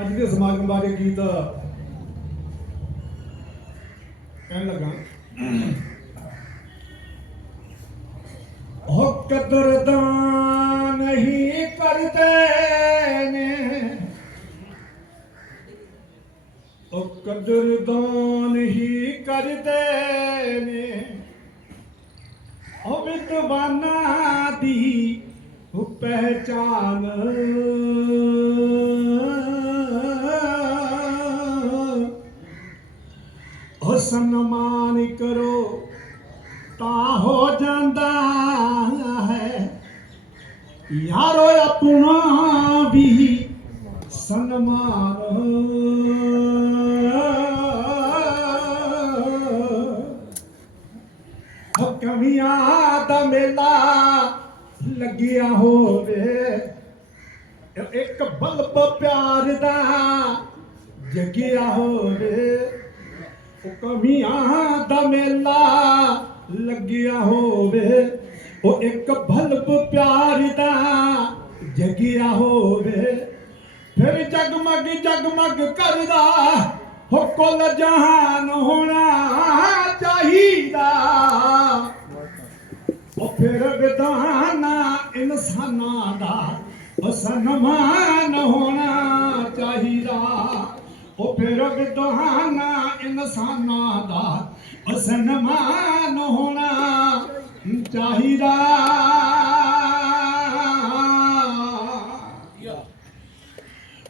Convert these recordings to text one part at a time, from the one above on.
ਅੱਜ ਦੇ ਸਮਾਗਮ ਬਾਰੇ ਗੀਤ ਕਹਿਣ ਲੱਗਾ। ਹੋ ਕਦਰਦਾਨ ਨਹੀਂ ਕਰਦੇ ਨੇ। ਉਹ ਕਦਰਦਾਨ ਹੀ ਕਰਦੇ ਨੇ। ਉਹ ਵਿਦਵਾਨਾਂ ਦੀ ਉਹ ਪਹਿਚਾਨ ਸਨਮਾਨ ਕਰੋ, ਤਾਂ ਹੋ ਜਾਂਦਾ ਹੈ। ਯਾਰੋ ਆਪਣਾ ਵੀ ਸਨਮਾਨ ਹਕਮੀਆਂ ਦਾ ਮੇਲਾ ਲੱਗਿਆ ਹੋਵੇ, ਇੱਕ ਬਲਬ ਪਿਆਰ ਦਾ ਜਗਿਆ ਹੋਵੇ। ਹੁਕਮੀਆਂ ਦਾ ਮੇਲਾ ਲੱਗਿਆ ਹੋਵੇ, ਉਹ ਇੱਕ ਬਲਬ ਪਿਆਰ ਦਾ ਜਗਿਆ ਹੋਵੇ। ਫਿਰ ਜਗਮਗ ਜਗਮਗ ਕਰਦਾ ਹੋ ਕੁੱਲ ਜਹਾਨ ਹੋਣਾ ਚਾਹੀਦਾ। ਉਹ ਫਿਰ ਵਿਧਾਨਾ ਇਨਸਾਨਾਂ ਦਾ, ਉਹ ਸਨਮਾਨ ਹੋਣਾ ਚਾਹੀਦਾ। ਉਹ ਫਿਰ ਵਿਧਾਨਾ ਇਨਸਾਨਾਂ ਦਾ ਉਹ ਸਨਮਾਨ ਹੋਣਾ ਚਾਹੀਦਾ।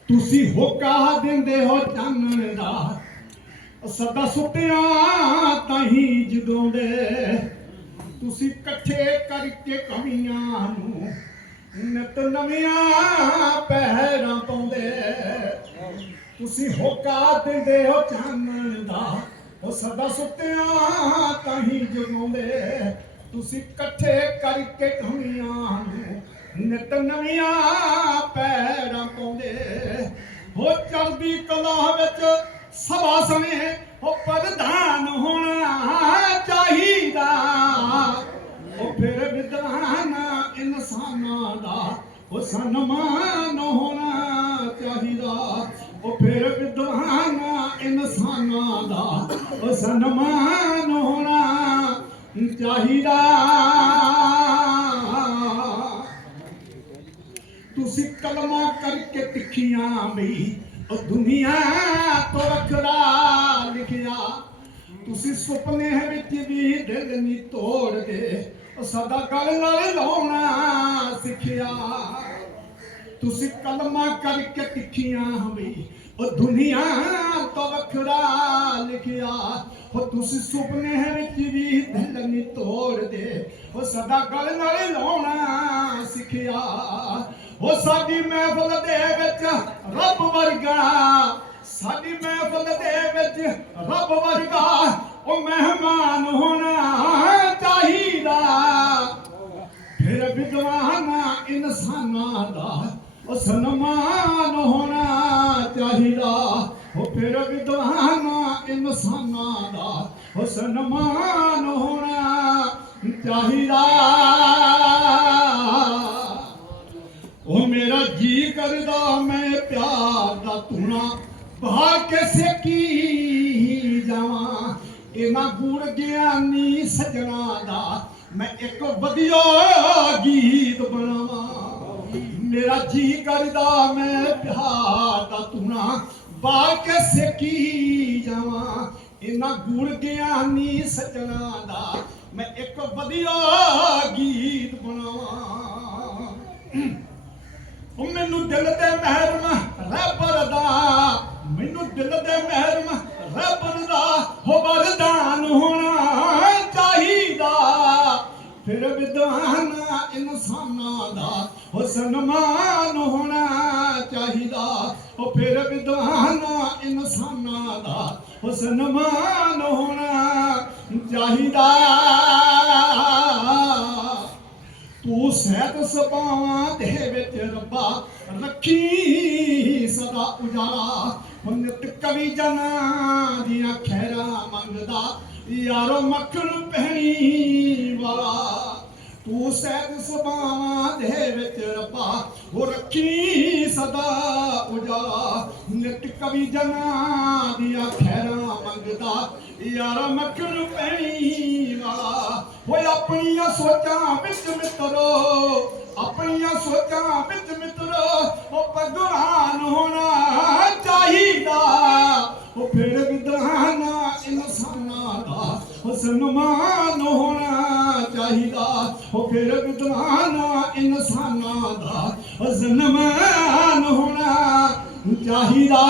ਤੁਸੀਂ ਹੋਕਾ ਦਿੰਦੇ ਹੋ ਚਾਨਣ ਦਾ, ਸਦਾ ਸੁੱਤਿਆ ਤਾਹੀ ਜਗਾਉਂਦੇ ਤੁਸੀਂ ਇਕੱਠੇ ਕਰਕੇ ਕਮੀਆਂ ਨੂੰ ਨਿਤ ਨਵੀਆਂ ਪਹਿਰਾਂ ਪਾਉਂਦੇ। ਤੁਸੀਂ ਹੋਕਾ ਦਿੰਦੇ ਹੋ ਚਾਨਣ ਦਾ, ਉਹ ਸਦਾ ਸੁੱਤਿਆ ਤਾਹੀ ਜਗਾਉਂਦੇ। ਤੁਸੀਂ ਇਕੱਠੇ ਕਰਕੇ ਕਮੀਆਂ ਨਿਤ ਨਵੀਆਂ ਪਹਿਰਾਂ ਪਾਉਂਦੇ। ਹੋ ਚੜਦੀ ਕਲਾ ਵਿੱਚ ਸਭਾ ਸਮੇਂ ਉਹ ਪ੍ਰਧਾਨ ਹੋਣਾ ਚਾਹੀਦਾ। ਉਹ ਫਿਰ ਵਿਦਵਾਨ ਇਨਸਾਨਾਂ ਦਾ, ਉਹ ਸਨਮਾਨ ਹੋਣਾ ਚਾਹੀਦਾ। ਉਹ ਫਿਰ ਵਿਦਵਾਨ ਇਨਸਾਨਾਂ ਦਾ ਉਹ ਸਨਮਾਨ ਹੋਣਾ ਚਾਹੀਦਾ। ਤੁਸੀਂ ਕਲਮਾ ਕਰਕੇ ਤਿੱਖੀਆਂ ਬਈ ਉਹ ਦੁਨੀਆ ਤੋਂ ਵੱਖਰਾ ਲਿਖਿਆ। ਤੁਸੀਂ ਸੁਪਨੇ ਵਿੱਚ ਵੀ ਦਿਲ ਨਹੀਂ ਤੋੜਦੇ, ਉਹ ਸਦਾ ਗੱਲ ਨਾਲ ਲਾਉਣਾ ਸਿੱਖਿਆ। ਤੁਸੀਂ ਕਲਮਾ ਕਰਕੇ ਤਿੱਖੀਆਂ ਬਈ ਉਹ ਦੁਨੀਆ ਤੋਂ ਵੱਖਰਾ ਲਿਖਿਆ। ਉਹ ਤੁਸੀਂ ਸੁਪਨੇ ਵਿੱਚ ਵੀ ਦਿਲ ਨਹੀਂ ਤੋੜਦੇ। ਉਹ ਸਦਾ ਗੱਲ ਨਾਲ ਲਾਉਣਾ ਸਿੱਖਿਆ। ਉਹ ਸਾਡੀ ਮਹਿਫਲ ਦੇ ਵਿੱਚ ਰੱਬ ਵਰਗਾ। ਸਾਡੀ ਮਹਿਫਲ ਦੇ ਵਿੱਚ ਰੱਬ ਵਰਗਾ। ਉਹ ਮਹਿਮਾਨ ਸਨਮਾਨ ਹੋਣਾ ਚਾਹੀਦਾ। ਉਹ ਫਿਰ ਵਿਦਵਾਨ ਇਨਸਾਨਾਂ ਦਾ ਉਹ ਸਨਮਾਨ ਹੋਣਾ ਚਾਹੀਦਾ। ਉਹ ਮੇਰਾ ਜੀ ਕਰਦਾ, ਮੈਂ ਪਿਆਰ ਦਾ ਧੂਣਾ, ਬਹਾ ਕੇ ਸੇਕੀ ਜਾਵਾਂ। ਇਹਨਾਂ ਗੁਣ ਗਿਆਨੀ ਸਜਣਾ ਦਾ ਮੈਂ ਇੱਕ ਵਧੀਆ ਗੀਤ ਬਣਾਵਾਂ। ਮੇਰਾ ਜੀ ਕਰਦਾ, ਮੈਂ ਪਿਆਰ ਦਾ ਧੂਣਾ ਬਹਾ ਕੇ ਸੇਕੀ ਜਾਵਾਂ। ਇਹਨਾਂ ਗੁਣ ਗਿਆਨੀ ਸਜਣਾ ਦਾ, ਮੈਂ ਇੱਕ ਵਧੀਆ ਗੀਤ ਬਣਾਵਾਂ। ਉਹ ਮੈਨੂੰ ਦਿਲ ਤੇ ਮਹਿਰਮ ਰੱਬਰ ਦਾ, ਮੈਨੂੰ ਦਿਲ ਤੇ ਮਹਿਰਮ ਫਿਰ ਵਿਦਵਾਨ ਇਨਸਾਨਾਂ ਦਾ ਹੋ ਸਨਮਾਨ ਹੋਣਾ ਚਾਹੀਦਾ। ਉਹ ਫਿਰ ਵਿਦਵਾਨ ਇਨਸਾਨਾਂ ਦਾ ਹੋ ਸਨਮਾਨ ਹੋਣਾ ਚਾਹੀਦਾ। ਤੂੰ ਸਹਿਤ ਸਪਾਵਾਂ ਦੇ ਵਿੱਚ ਰੱਬਾ ਰੱਖੀ ਸਦਾ ਉਜਾਲਾ। ਨਿਤ ਕਵੀ ਜਨਾਂ ਦੀਆਂ ਖੈਰਾਂ ਮੰਗਦਾ। ਯਾਰੋ ਮੱਖਣ ਪਹਿਣੀ ਤੂੰ ਸਹਿਤ ਸੁਭਾਵਾਂ ਦੇ ਵਿੱਚ ਰੱਬਾ ਉਹ ਰੱਖੀ ਸਦਾ ਉਜਾਲਾ। ਨਿਤ ਕਵੀ ਜਨਾ ਦੀਆਂ ਖੈਰਾਂ ਮੰਗਦਾ। ਯਾਰ ਮੱਖਣ ਪੈਣੀ ਵਾਲਾ। ਓਏ ਆਪਣੀਆਂ ਸੋਚਾਂ ਵਿੱਚ ਮਿੱਤਰੋ, ਆਪਣੀਆਂ ਸੋਚਾਂ ਵਿੱਚ ਮਿੱਤਰੋ, ਉਹ ਭਗਵਾਨ ਹੋਣਾ ਚਾਹੀਦਾ। ਉਹ ਫਿਰ ਵਿਦਵਾਨਾ ਇਨਸਾਨਾਂ ਦਾ। ਹੁਸਨਮਾਨ ਹੋਣਾ ਚਾਹੀਦਾ ਉਹ ਫਿਰ ਵਿਦਵਾਨਾ ਇਨਸਾਨਾਂ ਦਾ ਹੁਸਨਮਾਨ ਹੋਣਾ ਚਾਹੀਦਾ।